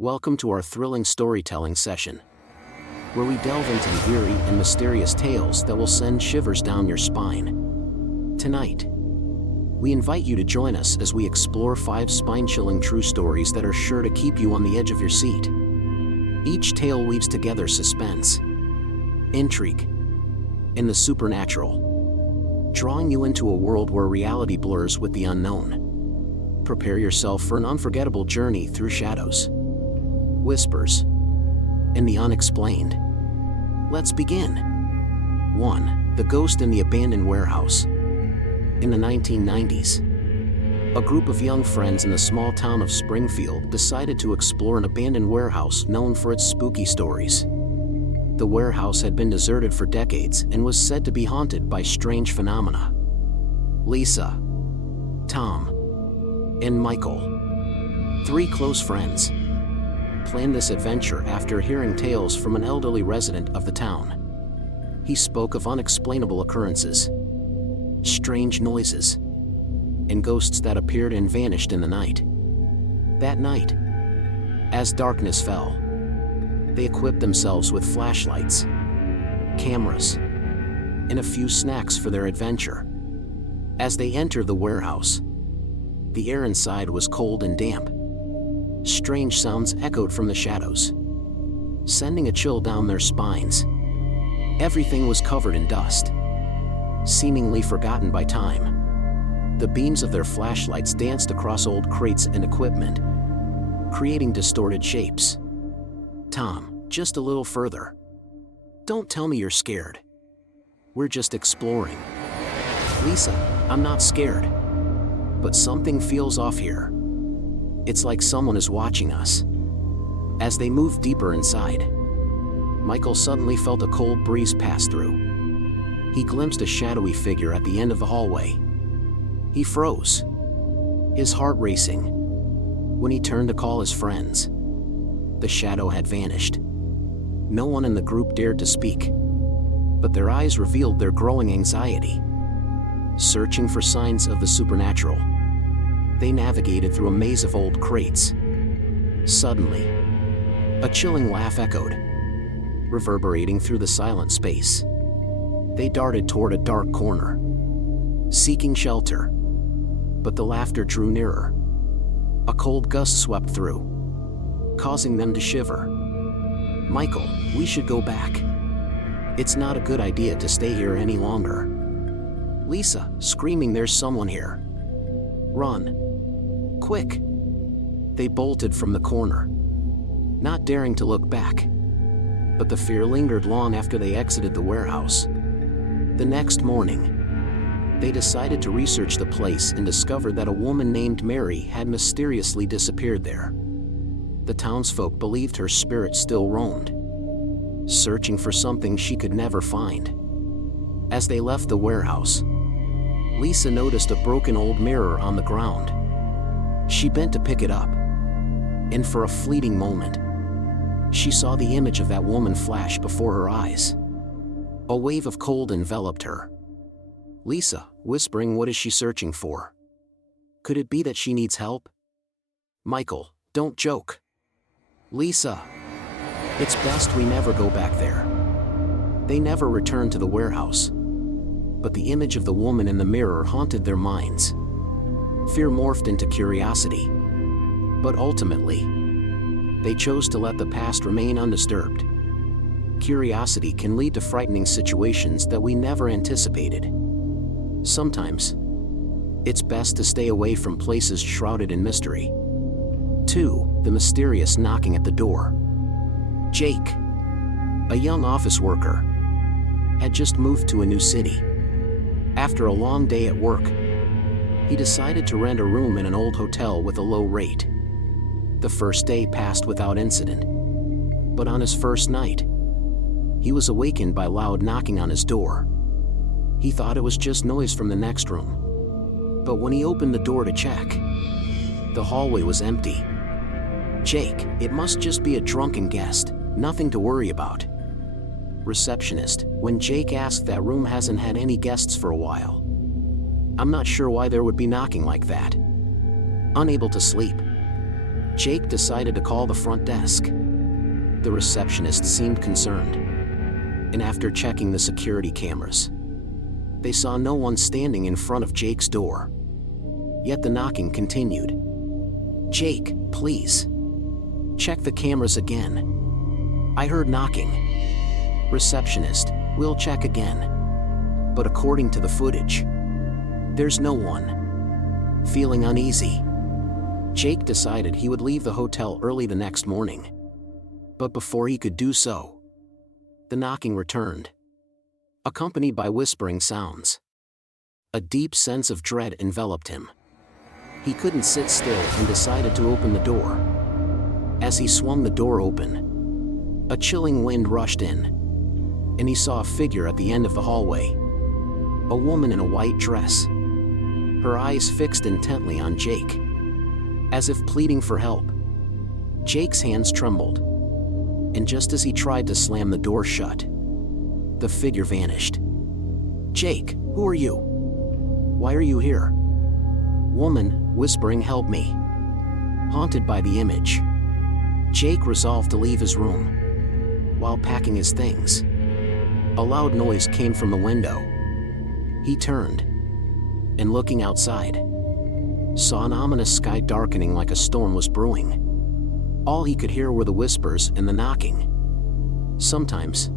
Welcome to our thrilling storytelling session, where we delve into the eerie and mysterious tales that will send shivers down your spine. Tonight, we invite you to join us as we explore 5 spine-chilling true stories that are sure to keep you on the edge of your seat. Each tale weaves together suspense, intrigue, and the supernatural, drawing you into a world where reality blurs with the unknown. Prepare yourself for an unforgettable journey through shadows, whispers, and the unexplained. Let's begin. 1. The Ghost in the Abandoned Warehouse. In the 1990s, a group of young friends in the small town of Springfield decided to explore an abandoned warehouse known for its spooky stories. The warehouse had been deserted for decades and was said to be haunted by strange phenomena. Lisa, Tom, and Michael, 3 close friends, planned this adventure after hearing tales from an elderly resident of the town. He spoke of unexplainable occurrences, strange noises, and ghosts that appeared and vanished in the night. That night, as darkness fell, they equipped themselves with flashlights, cameras, and a few snacks for their adventure. As they entered the warehouse, the air inside was cold and damp. Strange sounds echoed from the shadows, sending a chill down their spines. Everything was covered in dust, seemingly forgotten by time. The beams of their flashlights danced across old crates and equipment, creating distorted shapes. Tom, just a little further. Don't tell me you're scared. We're just exploring. Lisa, I'm not scared. But something feels off here. It's like someone is watching us. As they moved deeper inside, Michael suddenly felt a cold breeze pass through. He glimpsed a shadowy figure at the end of the hallway. He froze, his heart racing. When he turned to call his friends, the shadow had vanished. No one in the group dared to speak, but their eyes revealed their growing anxiety. Searching for signs of the supernatural, they navigated through a maze of old crates. Suddenly, a chilling laugh echoed, reverberating through the silent space. They darted toward a dark corner, seeking shelter, but the laughter drew nearer. A cold gust swept through, causing them to shiver. Michael, we should go back. It's not a good idea to stay here any longer. Lisa, screaming, there's someone here. Run. Quick. They bolted from the corner, not daring to look back. But the fear lingered long after they exited the warehouse. The next morning, they decided to research the place and discovered that a woman named Mary had mysteriously disappeared there. The townsfolk believed her spirit still roamed, searching for something she could never find. As they left the warehouse, Lisa noticed a broken old mirror on the ground. She bent to pick it up, and for a fleeting moment, she saw the image of that woman flash before her eyes. A wave of cold enveloped her. Lisa, whispering, what is she searching for? Could it be that she needs help? Michael, don't joke. Lisa, it's best we never go back there. They never returned to the warehouse, but the image of the woman in the mirror haunted their minds. Fear morphed into curiosity, but ultimately, they chose to let the past remain undisturbed. Curiosity can lead to frightening situations that we never anticipated. Sometimes, it's best to stay away from places shrouded in mystery. 2. The mysterious knocking at the door. Jake, a young office worker, had just moved to a new city. After a long day at work, he decided to rent a room in an old hotel with a low rate. The first day passed without incident, but on his first night, he was awakened by loud knocking on his door. He thought it was just noise from the next room, but when he opened the door to check, the hallway was empty. Jake, it must just be a drunken guest, nothing to worry about. Receptionist, when Jake asked, that room hasn't had any guests for a while. I'm not sure why there would be knocking like that. Unable to sleep, Jake decided to call the front desk. The receptionist seemed concerned, and after checking the security cameras, they saw no one standing in front of Jake's door. Yet the knocking continued. "Jake, please. Check the cameras again. I heard knocking." "Receptionist, we'll check again. But according to the footage, there's no one." Feeling uneasy, Jake decided he would leave the hotel early the next morning. But before he could do so, the knocking returned, accompanied by whispering sounds. A deep sense of dread enveloped him. He couldn't sit still and decided to open the door. As he swung the door open, a chilling wind rushed in, and he saw a figure at the end of the hallway. A woman in a white dress, her eyes fixed intently on Jake, as if pleading for help. Jake's hands trembled, and just as he tried to slam the door shut, the figure vanished. "Jake, who are you? Why are you here?" Woman, whispering, "Help me." Haunted by the image, Jake resolved to leave his room. While packing his things, a loud noise came from the window. He turned, and looking outside, saw an ominous sky darkening like a storm was brewing. All he could hear were the whispers and the knocking. Sometimes,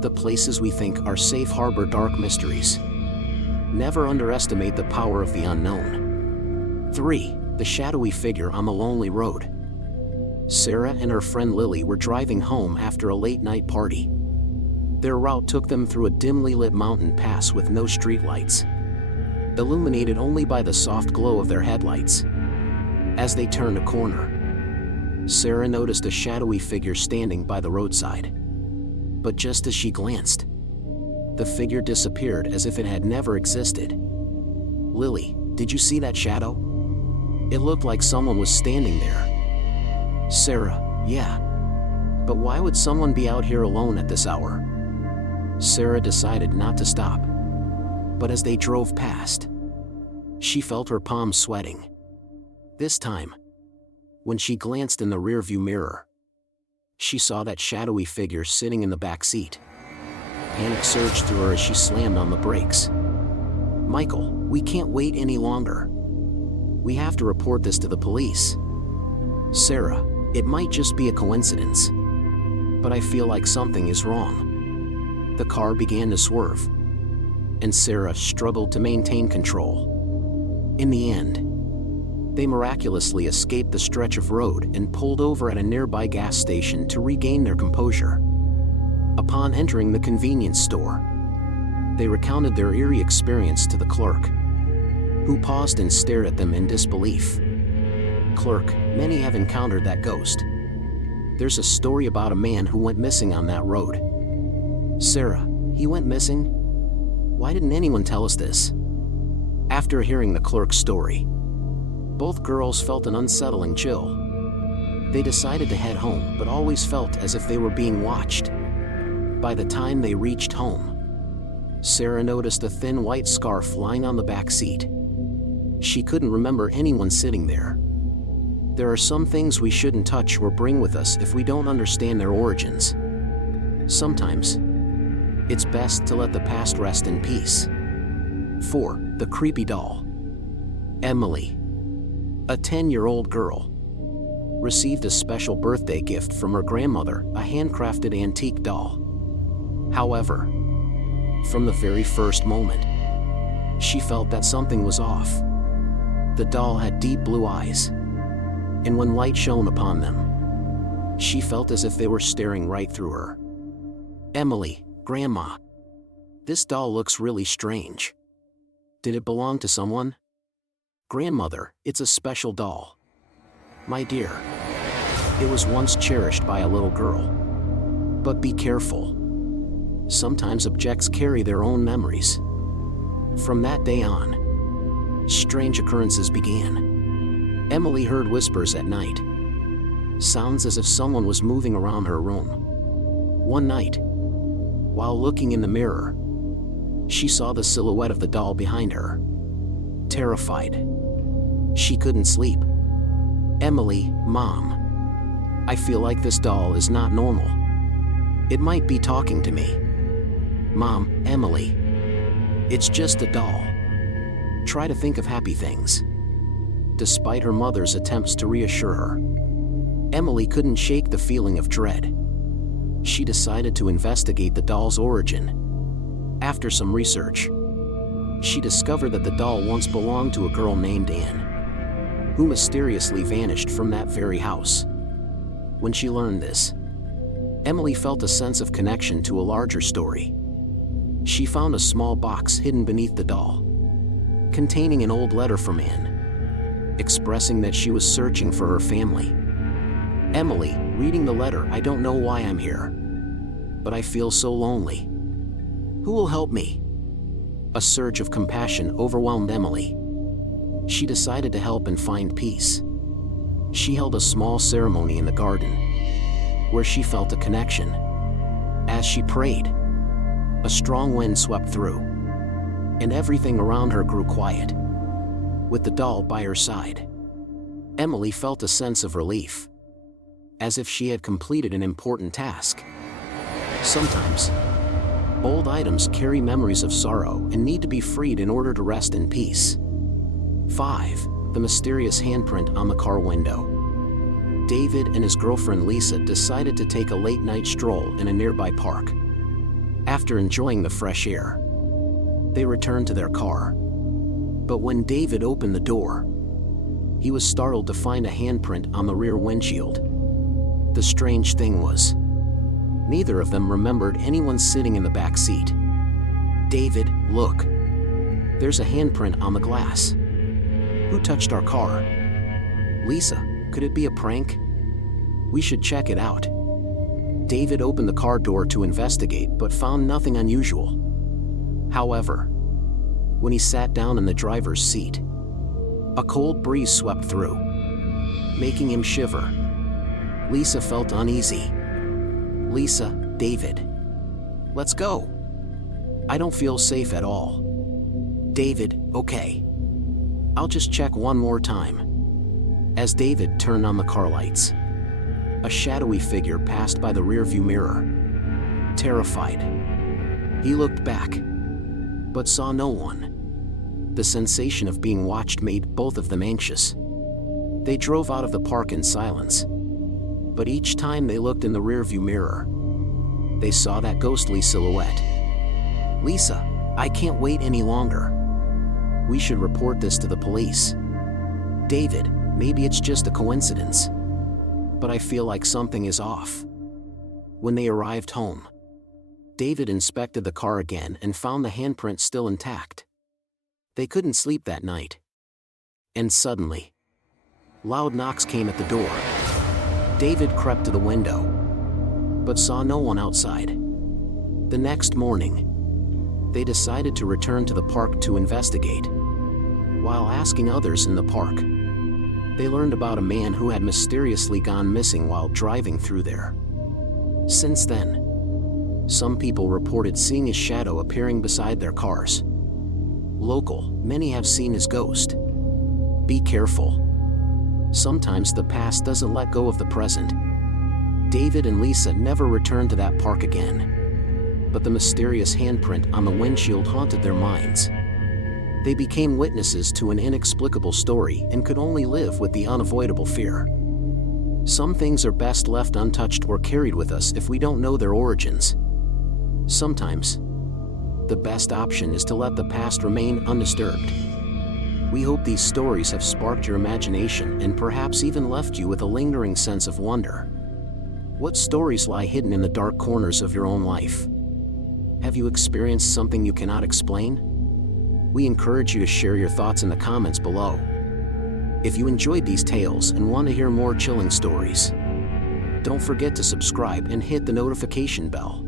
the places we think are safe harbor dark mysteries. Never underestimate the power of the unknown. 3. The shadowy figure on the lonely road. Sarah and her friend Lily were driving home after a late-night party. Their route took them through a dimly lit mountain pass with no streetlights, illuminated only by the soft glow of their headlights. As they turned a corner, Sarah noticed a shadowy figure standing by the roadside. But just as she glanced, the figure disappeared as if it had never existed. "Lily, did you see that shadow? It looked like someone was standing there." Sarah, "Yeah. But why would someone be out here alone at this hour?" Sarah decided not to stop. But as they drove past, she felt her palms sweating. This time, when she glanced in the rearview mirror, she saw that shadowy figure sitting in the back seat. Panic surged through her as she slammed on the brakes. "Michael, we can't wait any longer. We have to report this to the police." "Sarah, it might just be a coincidence, but I feel like something is wrong." The car began to swerve, and Sarah struggled to maintain control. In the end, they miraculously escaped the stretch of road and pulled over at a nearby gas station to regain their composure. Upon entering the convenience store, they recounted their eerie experience to the clerk, who paused and stared at them in disbelief. "Clerk, many have encountered that ghost. There's a story about a man who went missing on that road." "Sarah, he went missing? Why didn't anyone tell us this?" After hearing the clerk's story, both girls felt an unsettling chill. They decided to head home, but always felt as if they were being watched. By the time they reached home, Sarah noticed a thin white scarf lying on the back seat. She couldn't remember anyone sitting there. There are some things we shouldn't touch or bring with us if we don't understand their origins. Sometimes, it's best to let the past rest in peace. 4. The creepy doll. Emily, a 10-year-old girl, received a special birthday gift from her grandmother, a handcrafted antique doll. However, from the very first moment, she felt that something was off. The doll had deep blue eyes, and when light shone upon them, she felt as if they were staring right through her. "Emily, Grandma, this doll looks really strange. Did it belong to someone?" "Grandmother, it's a special doll. My dear, it was once cherished by a little girl. But be careful. Sometimes objects carry their own memories." From that day on, strange occurrences began. Emily heard whispers at night, sounds as if someone was moving around her room. One night, while looking in the mirror, she saw the silhouette of the doll behind her. Terrified, she couldn't sleep, Emily, Mom. I feel like this doll is not normal. It might be talking to me. Mom, Emily. It's just a doll. Try to think of happy things. Despite her mother's attempts to reassure her, Emily couldn't shake the feeling of dread. She decided to investigate the doll's origin. After some research, she discovered that the doll once belonged to a girl named Anne, who mysteriously vanished from that very house. When she learned this, Emily felt a sense of connection to a larger story. She found a small box hidden beneath the doll, containing an old letter from Anne, expressing that she was searching for her family. Emily, reading the letter, I don't know why I'm here, but I feel so lonely. Who will help me? A surge of compassion overwhelmed Emily. She decided to help and find peace. She held a small ceremony in the garden, where she felt a connection. As she prayed, a strong wind swept through, and everything around her grew quiet. With the doll by her side, Emily felt a sense of relief, as if she had completed an important task. Sometimes, old items carry memories of sorrow and need to be freed in order to rest in peace. 5. The mysterious handprint on the car window. David and his girlfriend Lisa decided to take a late-night stroll in a nearby park. After enjoying the fresh air, they returned to their car. But when David opened the door, he was startled to find a handprint on the rear windshield. The strange thing was, neither of them remembered anyone sitting in the back seat. David, look. There's a handprint on the glass. Who touched our car? Lisa, could it be a prank? We should check it out. David opened the car door to investigate but found nothing unusual. However, when he sat down in the driver's seat, a cold breeze swept through, making him shiver. Lisa felt uneasy. Lisa, David, let's go. I don't feel safe at all. David, okay. I'll just check one more time. As David turned on the car lights, a shadowy figure passed by the rearview mirror. Terrified, he looked back, but saw no one. The sensation of being watched made both of them anxious. They drove out of the park in silence, but each time they looked in the rearview mirror, they saw that ghostly silhouette. Lisa, I can't wait any longer. We should report this to the police. David, maybe it's just a coincidence, but I feel like something is off. When they arrived home, David inspected the car again and found the handprint still intact. They couldn't sleep that night. And suddenly, loud knocks came at the door. David crept to the window, but saw no one outside. The next morning, they decided to return to the park to investigate. While asking others in the park, they learned about a man who had mysteriously gone missing while driving through there. Since then, some people reported seeing his shadow appearing beside their cars. Local, many have seen his ghost. Be careful. Sometimes the past doesn't let go of the present. David and Lisa never returned to that park again, but the mysterious handprint on the windshield haunted their minds. They became witnesses to an inexplicable story and could only live with the unavoidable fear. Some things are best left untouched or carried with us if we don't know their origins. Sometimes, the best option is to let the past remain undisturbed. We hope these stories have sparked your imagination and perhaps even left you with a lingering sense of wonder. What stories lie hidden in the dark corners of your own life? Have you experienced something you cannot explain? We encourage you to share your thoughts in the comments below. If you enjoyed these tales and want to hear more chilling stories, don't forget to subscribe and hit the notification bell.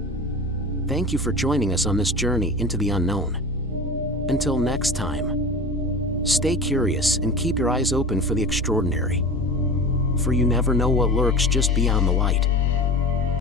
Thank you for joining us on this journey into the unknown. Until next time, stay curious and keep your eyes open for the extraordinary. For you never know what lurks just beyond the light.